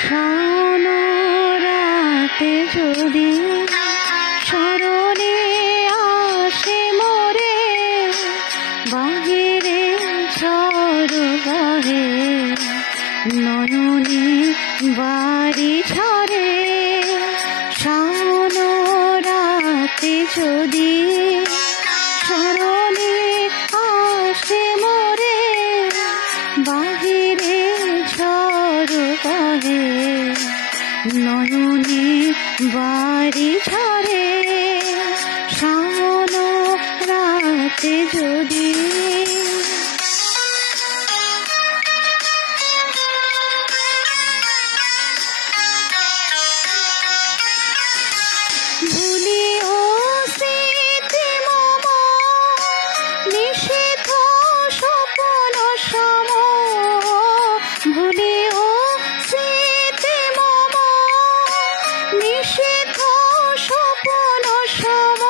শাওন রাতে যদি স্মরণে আসে মোরে, বাহিরে ঝড় বহে নয়নে বাড়ি ঝরে। শাওন রাতে যদি স্মরণে আসে মোরে, বাহিরে ঝড় বহে নয়নে বাড়ি ঝরে। শাওন রাতে যদি ভুলিও স্মৃতি মম নিষেধ স্বপ্ন সম, ভুলিও স্মৃতি মম নিষেধ স্বপ্ন সম।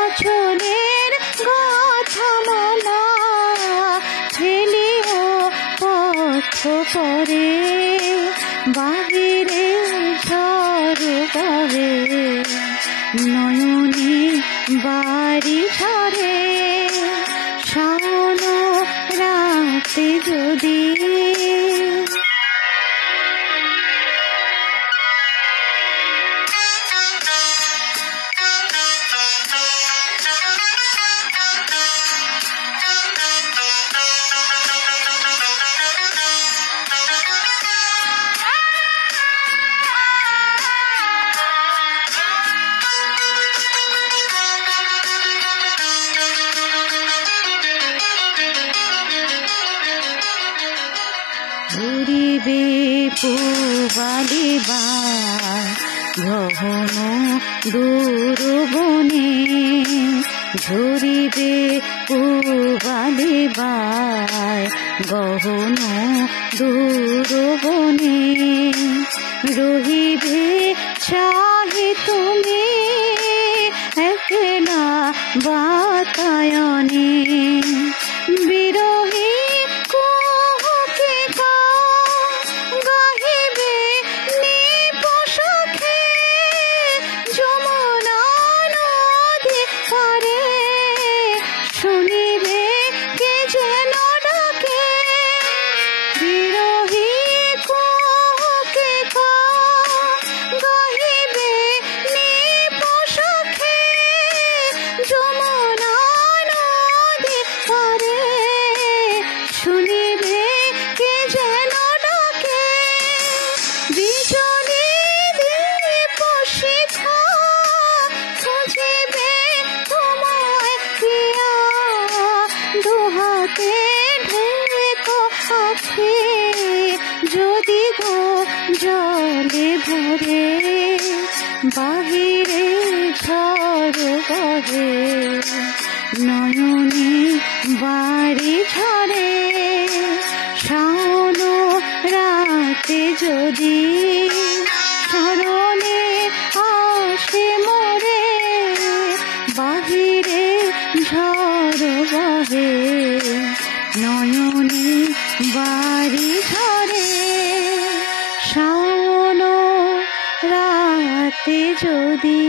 আঁচলের গাথা মালা ঠেলিও পথ পরে, বাহিরে ঝড় বহে নয়নে বাড়ি ঝরে। শাওন রাতে যদি ঘুরিবে পূবালি বার গহন দূর বনে, ঝরিবে পূবালি বার গহন দূর বনে। রহিবে চাহি তুমি একলা বাতায়নে, বিরহী কুহুকে গাহিবে নিপসখে যমুনা নদী পারে। শুনিবে কে যেন ডাকে, বিরহী কুহুকে গাহিবে নিপসখে যমুনা নদী পারে। শুনিবে কে যেন ডাকে, বিজলি দীপ শিখা খুঁজিবে তোমায় প্রিয়া। দুহাতে ঢেকো আছে যদি গো জলে ভরে, বাহিরে ঝড় বহে নয়নে বাড়ি ঝরে। শাওন রাতে যদি স্মরণে আসে মোরে, বাহিরে ঝড় বহে নয়নে বাড়ি ঝরে। শাওন রাতে যদি